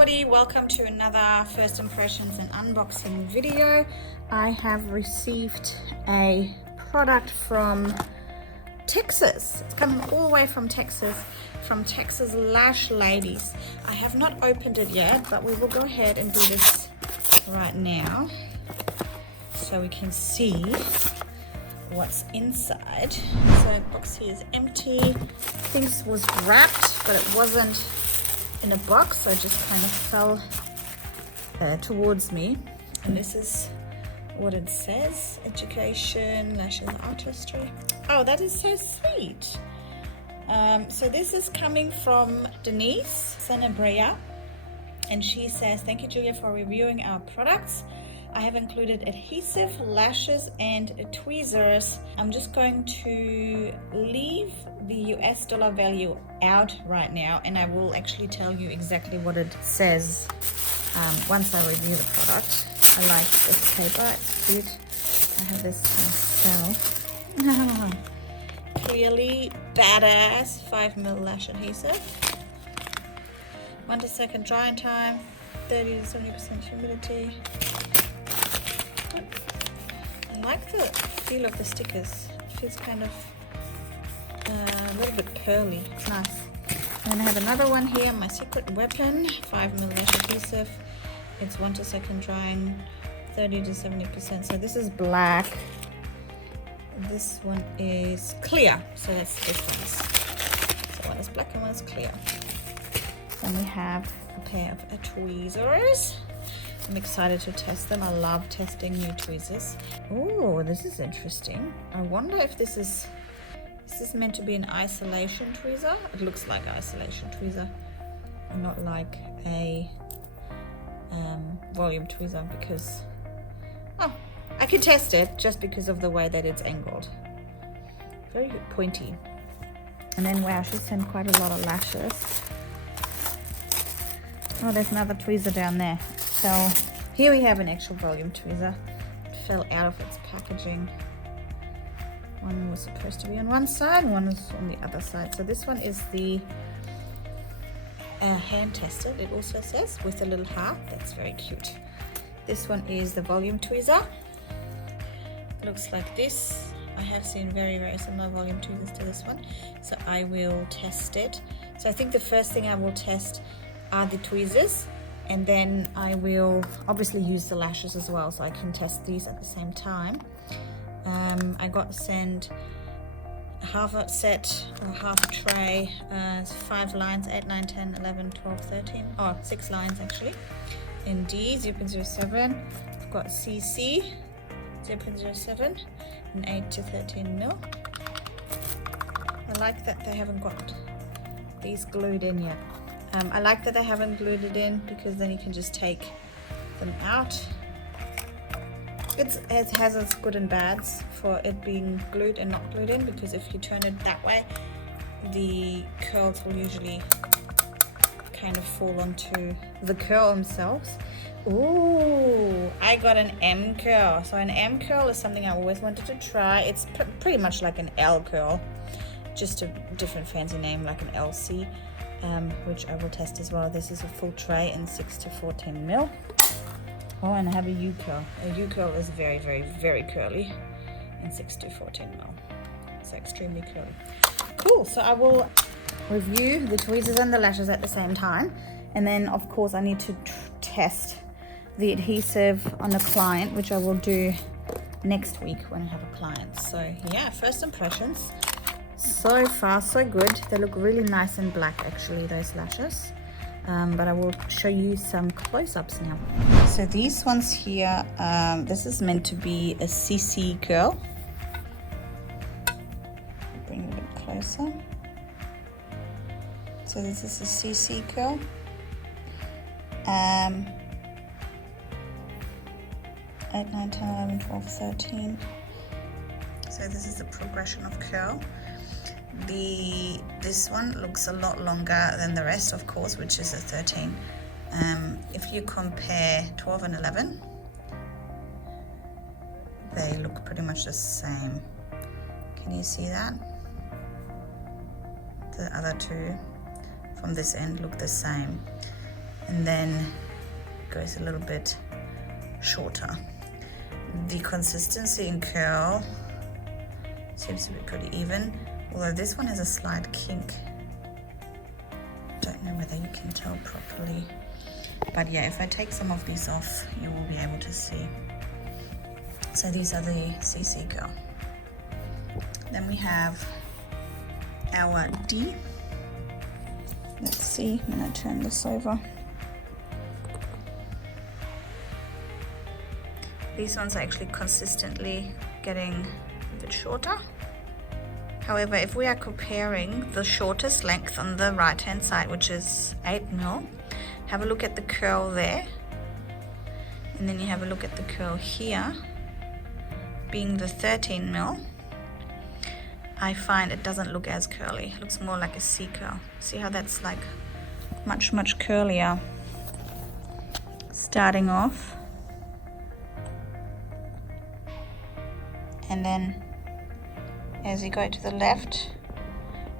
everybody, welcome to another first impressions and unboxing video. I have received a product from Texas. It's coming all the way from Texas Lash Ladies. I have not opened it yet, but we will go ahead and do this right now so we can see what's inside. So the box here is empty. This was wrapped, but it wasn't in a box, so it just kind of fell towards me. And this is what it says: education, lashes, artistry. Oh, that is so sweet. So this is coming from Denise Senabrea, and she says, thank you, Julia, for reviewing our products. I have included adhesive, lashes, and tweezers. I'm just going to leave the US dollar value out right now, and I will actually tell you exactly what it says once I review the product. I like this paper, it's cute. I have this myself. Clearly badass 5mm lash adhesive. 1 to 2 second drying time, 30 to 70% humidity. I like the feel of the stickers. It feels kind of a little bit pearly. It's nice. And then I have another one here, my secret weapon, 5mm lash adhesive. It's 1 to 2 second drying, 30 to 70%. So this is black. This one is clear. So that's the difference. So one is black and one is clear. Then we have a pair of tweezers. I'm excited to test them. I love testing new tweezers. Oh, this is interesting. I wonder if this is meant to be an isolation tweezer. It looks like an isolation tweezer and not like a volume tweezer, because I could test it just because of the way that it's angled. Very pointy. And then wow, she sent quite a lot of lashes. Oh, there's another tweezer down there. So here we have an actual volume tweezer. It fell out of its packaging. One was supposed to be on one side, one is on the other side. So this one is the hand tested, it also says, with a little heart. That's very cute. This one is the volume tweezer. It looks like this. I have seen very, very similar volume tweezers to this one. So I will test it. So I think the first thing I will test are the tweezers, and then I will obviously use the lashes as well, so I can test these at the same time. I got sent half a set, or half a tray, 5 lines, 8, 9, 10, 11, 12, 13, 6 lines actually, in D 0.07. I've got CC 0.07 and 8 to 13mm. I like that they haven't got these glued in yet. I like that they haven't glued it in, because then you can just take them out. It has its good and bads for it being glued and not glued in, because if you turn it that way, the curls will usually kind of fall onto the curl themselves. Ooh, I got an M curl. So an M curl is something I always wanted to try. It's pretty much like an L curl, just a different fancy name, like an LC. Which I will test as well. This is a full tray in 6 to 14mm. Oh, and I have a U curl. A U curl is very, very, very curly in 6 to 14mm. So extremely curly. Cool. So I will review the tweezers and the lashes at the same time, and then of course I need to test the adhesive on a client, which I will do next week when I have a client. So yeah, first impressions. So far so good. They look really nice and black actually, those lashes, but I will show you some close-ups now. So these ones here, this is meant to be a CC curl. Bring it a bit closer. So this is a CC curl. 8, 9, 10, 11, 12, 13. So this is the progression of curl. This one looks a lot longer than the rest, of course, which is a 13. If you compare 12 and 11, they look pretty much the same. Can you see that? The other two from this end look the same. and then goes a little bit shorter. The consistency in curl seems to be pretty even, although this one has a slight kink. Don't know whether you can tell properly, but yeah, if I take some of these off, you will be able to see. So these are the CC curl. Then we have our D. Let's see, I'm gonna turn this over. These ones are actually consistently getting a bit shorter. However, if we are comparing the shortest length on the right hand side, which is 8mm, have a look at the curl there, and then you have a look at the curl here, being the 13mm, I find it doesn't look as curly. It looks more like a C curl. See how that's like much curlier starting off, and then as you go to the left,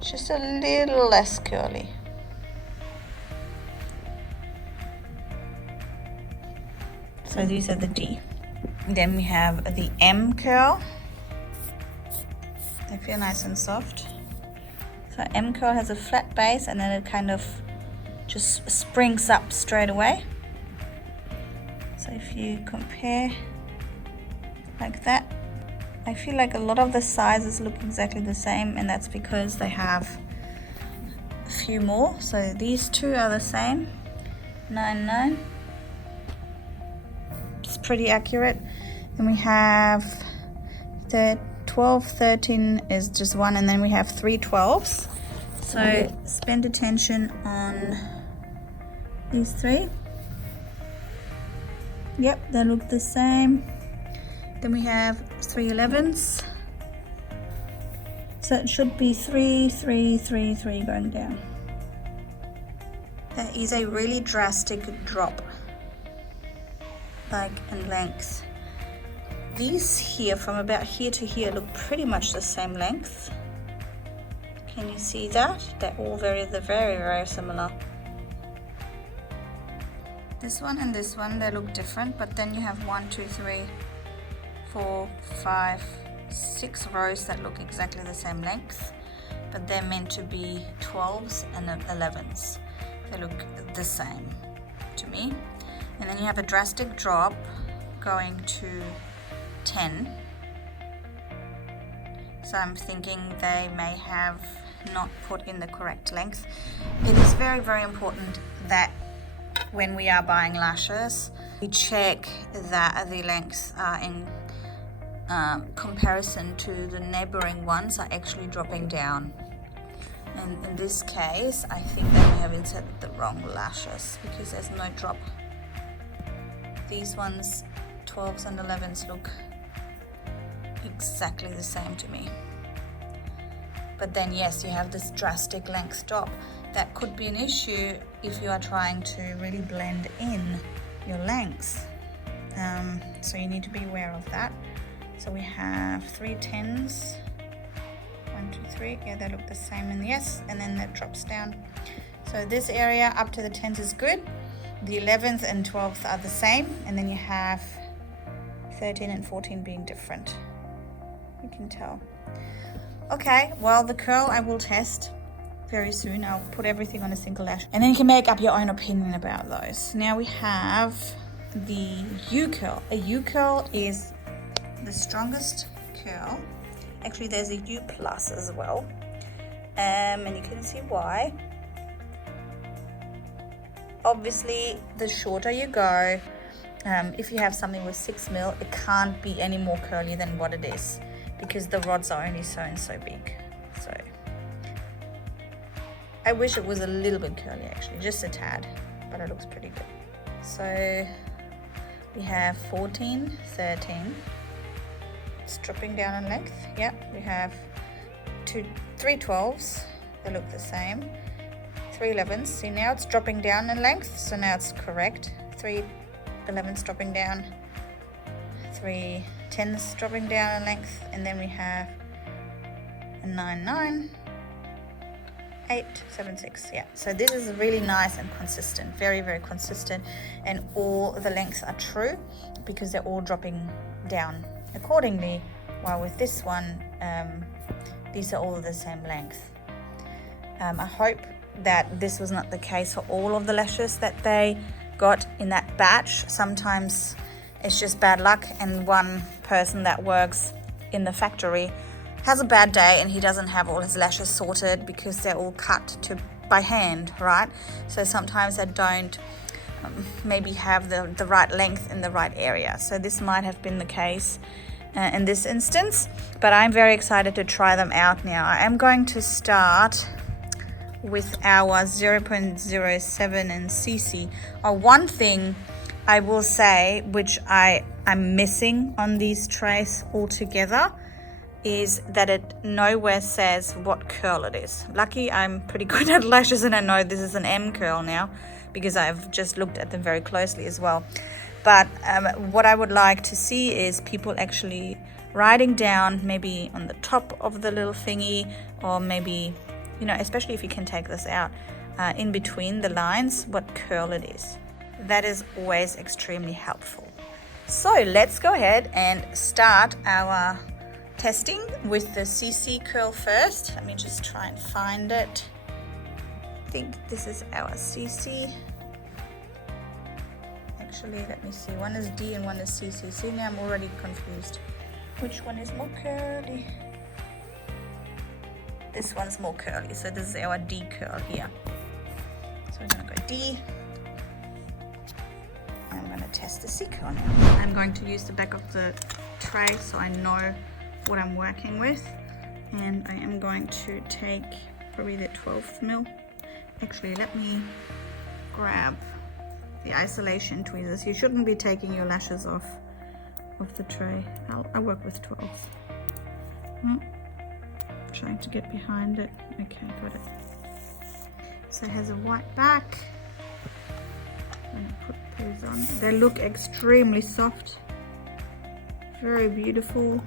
just a little less curly. So these are the D. Then we have the M curl. They feel nice and soft. So M curl has a flat base, and then it kind of just springs up straight away. So if you compare like that, I feel like a lot of the sizes look exactly the same, and that's because they have a few more. So these two are the same, 9.9. It's pretty accurate. Then we have the 12, 13 is just one, and then we have 3 12s. So spend attention on these 3. Yep, they look the same. Then we have 3 11s. So it should be 3, 3, 3, 3 going down. That is a really drastic drop, like in length. These here, from about here to here, look pretty much the same length. Can you see that? They're all very similar. This one and this one, they look different, but then you have 1, 2, 3, 4, 5, 6 rows that look exactly the same length, but they're meant to be 12s and 11s. They look the same to me. And then you have a drastic drop going to 10. So I'm thinking they may have not put in the correct length. It is very important that when we are buying lashes, we check that the lengths are in comparison to the neighboring ones are actually dropping down. And in this case, I think they may have inserted the wrong lashes because there's no drop. These ones, 12s and 11s, look exactly the same to me. But then yes, you have this drastic length drop. That could be an issue if you are trying to really blend in your lengths. So you need to be aware of that. So we have 3 10s, 1, 2, 3, yeah, they look the same, and yes, and then that drops down. So this area up to the 10s is good. The 11th and 12th are the same, and then you have 13 and 14 being different. You can tell. Okay, well, the curl I will test very soon. I'll put everything on a single lash, and then you can make up your own opinion about those. Now we have the U curl. A U curl is the strongest curl. Actually, there's a U plus as well, and you can see why. Obviously, the shorter you go, if you have something with 6mm, it can't be any more curly than what it is because the rods are only so and so big. So I wish it was a little bit curly, actually, just a tad, but it looks pretty good. So we have 14, 13. It's dropping down in length. Yep, we have 3 12s. They look the same. 3 11s. See, now it's dropping down in length, so now it's correct. 3 11s dropping down. 3 10s dropping down in length, and then we have a 9 9. 876, yeah. So this is really nice and consistent, very, very consistent, and all the lengths are true because they're all dropping down accordingly, while with this one, these are all the same length. I hope that this was not the case for all of the lashes that they got in that batch. Sometimes it's just bad luck, and one person that works in the factory has a bad day and he doesn't have all his lashes sorted because they're all cut by hand, right? So sometimes they don't maybe have the right length in the right area. So this might have been the case in this instance, but I'm very excited to try them out now. I am going to start with our 0.07 and CC. One thing I will say, which I'm missing on these trays altogether, is that it nowhere says what curl it is. Lucky I'm pretty good at lashes and I know this is an M curl now because I've just looked at them very closely as well. But what I would like to see is people actually writing down maybe on the top of the little thingy, or maybe, you know, especially if you can take this out, in between the lines, what curl it is. That is always extremely helpful. So let's go ahead and start our testing with the CC curl first. Let me just try and find it. I think this is our CC. Actually, let me see. One is D and one is CC. See, now I'm already confused. Which one is more curly? This one's more curly. So this is our D curl here. So we're gonna go D. I'm gonna test the C curl now. I'm going to use the back of the tray so I know what I'm working with, and I am going to take probably the 12th mil. Actually, let me grab the isolation tweezers. You shouldn't be taking your lashes off of the tray. I'll work with 12s. Trying to get behind it. Okay, got it. So it has a white back. I'm gonna put those on. They look extremely soft, very beautiful.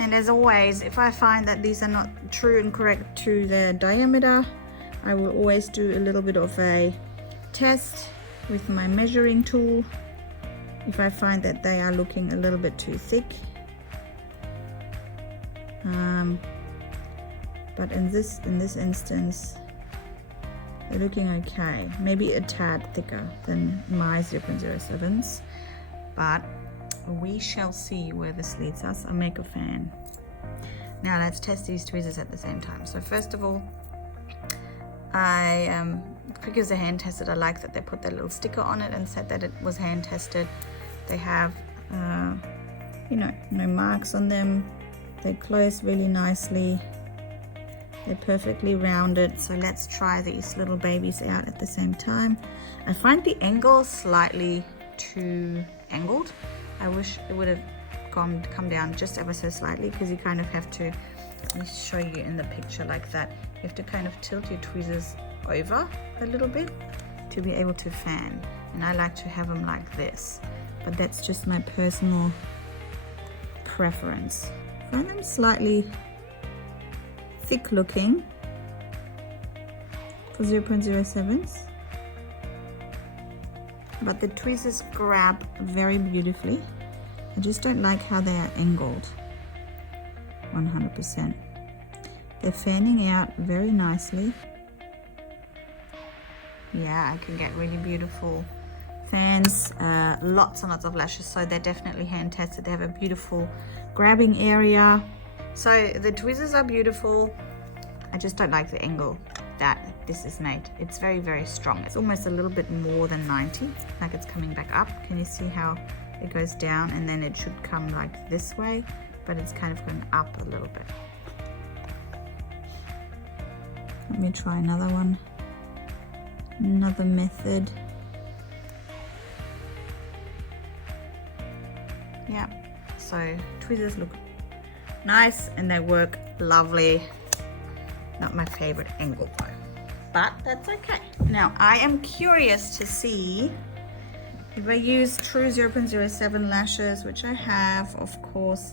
And as always, if I find that these are not true and correct to their diameter, I will always do a little bit of a test with my measuring tool if I find that they are looking a little bit too thick. But in this instance, they're looking okay. Maybe a tad thicker than my 0.07s, but we shall see where this leads us. I'll make a fan. Now let's test these tweezers at the same time. So first of all, because they're hand tested, I like that they put that little sticker on it and said that it was hand tested. They have, you know, no marks on them. They close really nicely. They're perfectly rounded. So let's try these little babies out at the same time. I find the angle slightly too angled. I wish it would have come down just ever so slightly, because you kind of have to, let me show you in the picture like that. You have to kind of tilt your tweezers over a little bit to be able to fan. And I like to have them like this, but that's just my personal preference. I find them slightly thick looking for 0.07s. But the tweezers grab very beautifully. I just don't like how they are angled 100%. They're fanning out very nicely. Yeah, I can get really beautiful fans, lots and lots of lashes, so they're definitely hand tested. They have a beautiful grabbing area. So the tweezers are beautiful. I just don't like the angle that this is made. It's very, very strong. It's almost a little bit more than 90, like it's coming back up. Can you see how it goes down, and then it should come like this way, but it's kind of going up a little bit. Let me try another one, another method. Yeah, so tweezers look nice and they work lovely. Not my favorite angle though, but that's okay. Now I am curious to see if I use true 0.07 lashes, which I have, of course,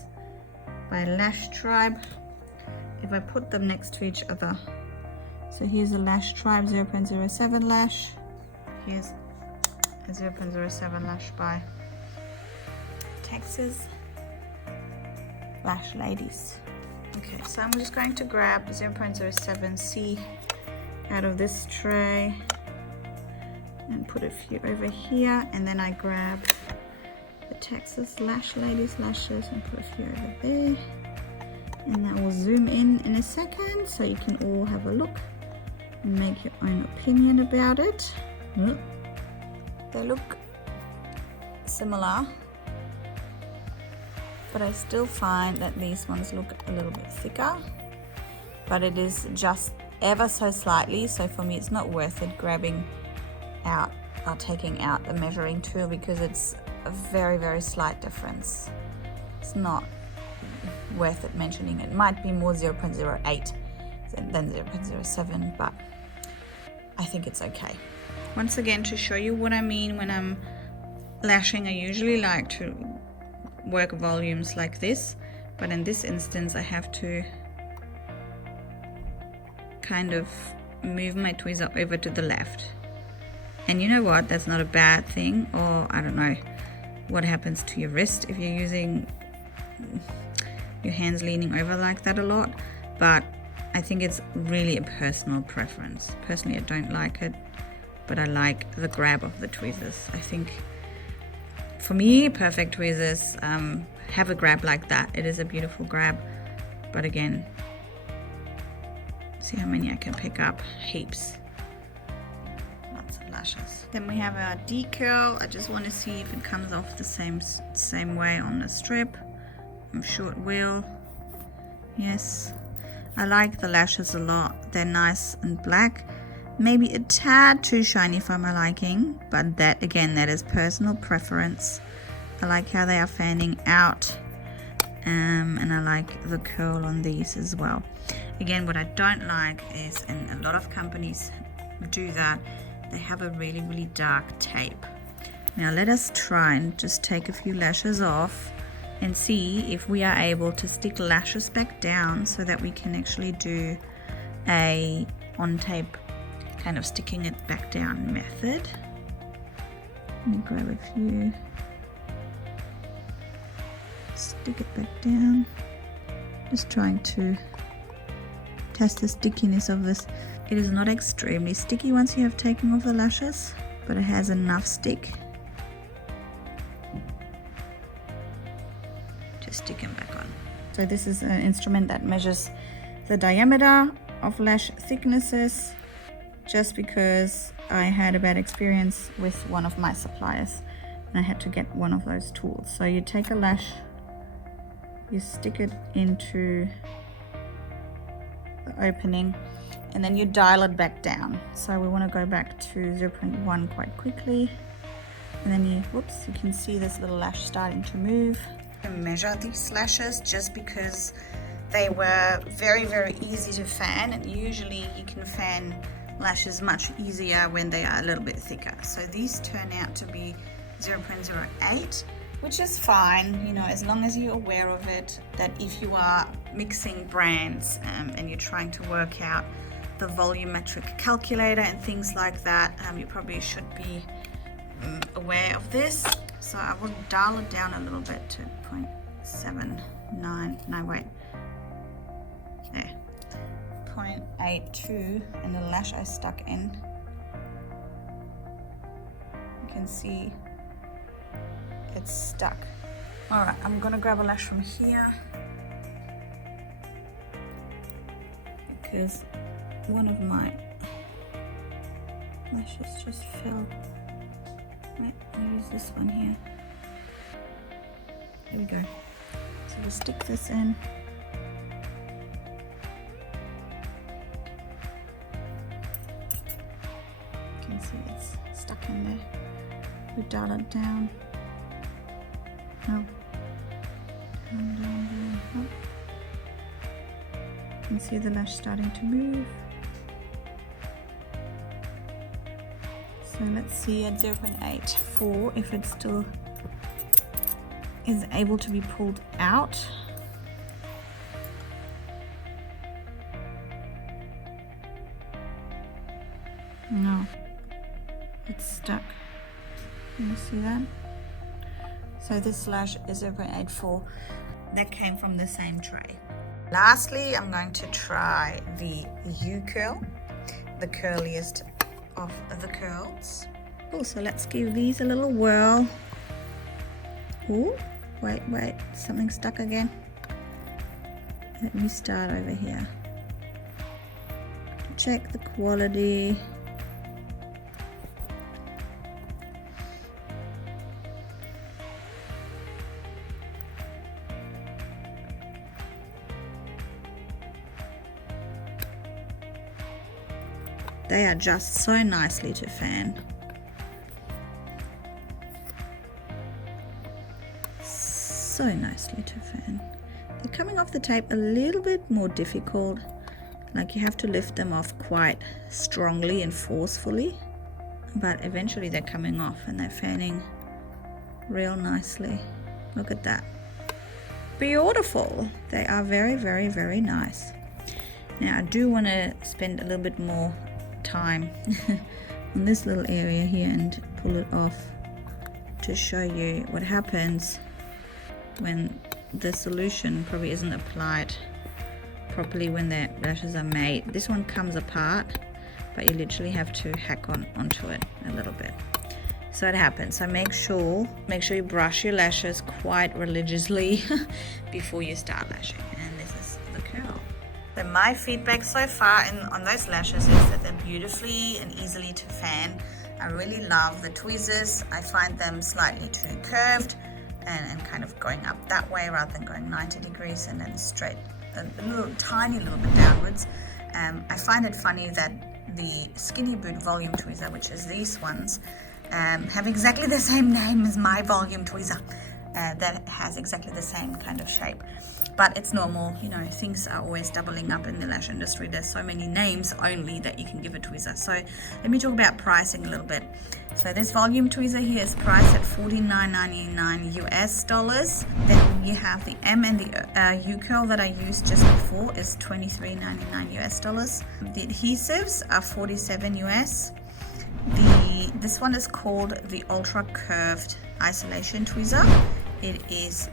by Lash Tribe. If I put them next to each other, So here's a Lash Tribe 0.07 lash. Here's a 0.07 lash by Texas Lash Ladies. Okay, so I'm just going to grab 0.07C out of this tray and put a few over here, and then I grab the Texas Lash Ladies lashes and put a few over there, and that will zoom in a second so you can all have a look and make your own opinion about it. They look similar, but I still find that these ones look a little bit thicker, but it is just ever so slightly, so for me it's not worth it grabbing out or taking out the measuring tool, because it's a very, very slight difference. It's not worth it mentioning. It might be more 0.08 than 0.07, but I think it's okay. Once again, to show you what I mean when I'm lashing, I usually like to work volumes like this, but in this instance I have to kind of move my tweezer over to the left. And you know what, that's not a bad thing, or I don't know what happens to your wrist if you're using your hands leaning over like that a lot, but I think it's really a personal preference. Personally, I don't like it, but I like the grab of the tweezers. I think for me, perfect tweezers have a grab like that. It is a beautiful grab, but again, see how many I can pick up. Heaps. Lots of lashes. Then we have our decurl. I just want to see if it comes off the same way on the strip. I'm sure it will. Yes, I like the lashes a lot. They're nice and black. Maybe a tad too shiny for my liking, but that again, that is personal preference. I like how they are fanning out, and I like the curl on these as well. Again, what I don't like is, and a lot of companies do that, they have a really, really dark tape. Now let us try and just take a few lashes off and see if we are able to stick lashes back down so that we can actually do a on tape kind of sticking it back down method. Let me grab a few, stick it back down, just trying to test the stickiness of this. It is not extremely sticky once you have taken off the lashes, but it has enough stick. Just stick them back on. So this is an instrument that measures the diameter of lash thicknesses, just because I had a bad experience with one of my suppliers and I had to get one of those tools. So you take a lash, you stick it into the opening, and then you dial it back down. So we want to go back to 0.1 quite quickly, and then you, whoops, you can see this little lash starting to move. I measure these lashes just because they were very, very easy to fan, and usually you can fan lashes much easier when they are a little bit thicker. So these turn out to be 0.08, which is fine, you know, as long as you're aware of it, that if you are mixing brands and you're trying to work out the volumetric calculator and things like that, you probably should be aware of this. So I will dial it down a little bit to 0.79, no wait, there, 0.82, and the lash I stuck in, you can see it's stuck. All right, I'm gonna grab a lash from here because one of my lashes just fell. Wait, I'll use this one here. There we go. So we'll stick this in. You can see it's stuck in there. We dial it down. No. Down, down, down. Oh. You can see the lash starting to move. So let's see at 0.84 if it still is able to be pulled out. No, it's stuck. Can you see that? So this lash is 0.84. That came from the same tray. Lastly, I'm going to try the U-curl, the curliest of the curls. Oh, so let's give these a little whirl. Oh, wait, something stuck again. Let me start over here. Check the quality. They adjust so nicely to fan. So nicely to fan. They're coming off the tape a little bit more difficult. Like you have to lift them off quite strongly and forcefully. But eventually they're coming off and they're fanning real nicely. Look at that. Beautiful. They are very, very, very nice. Now I do want to spend a little bit more time on this little area here and pull it off to show you what happens when the solution probably isn't applied properly when the lashes are made. This one comes apart, but you literally have to hack onto it a little bit. So it happens. So make sure you brush your lashes quite religiously before you start lashing. And this is the curl. So my feedback so far on those lashes is that they're beautifully and easily to fan. I really love the tweezers. I find them slightly too curved and kind of going up that way rather than going 90 degrees and then straight, a tiny little bit downwards. I find it funny that the Skinny Boot volume tweezer, which is these ones, have exactly the same name as my volume tweezer. That has exactly the same kind of shape. But it's normal, you know, things are always doubling up in the lash industry. There's so many names only that you can give a tweezer. So let me talk about pricing a little bit. So this volume tweezer here is priced at $49.99 US. Then you have the M and the U-curl that I used just before is $23.99 US. The adhesives are $47 US. This one is called the Ultra Curved Isolation Tweezer. It is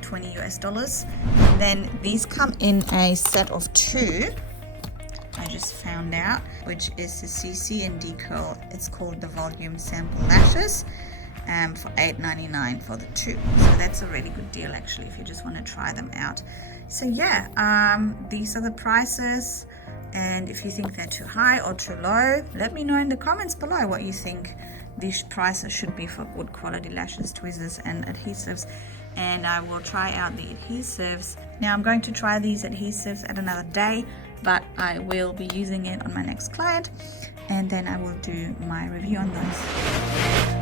$20 US. Then these come in a set of 2. I just found out, which is the CC and D curl. It's called the Volume Sample Lashes, for $8.99 for the 2. So that's a really good deal actually if you just want to try them out. So yeah, these are the prices. And if you think they're too high or too low, let me know in the comments below what you think these prices should be for good quality lashes, tweezers and adhesives. And I will try out the adhesives. Now I'm going to try these adhesives at another day, but I will be using it on my next client and then I will do my review on those.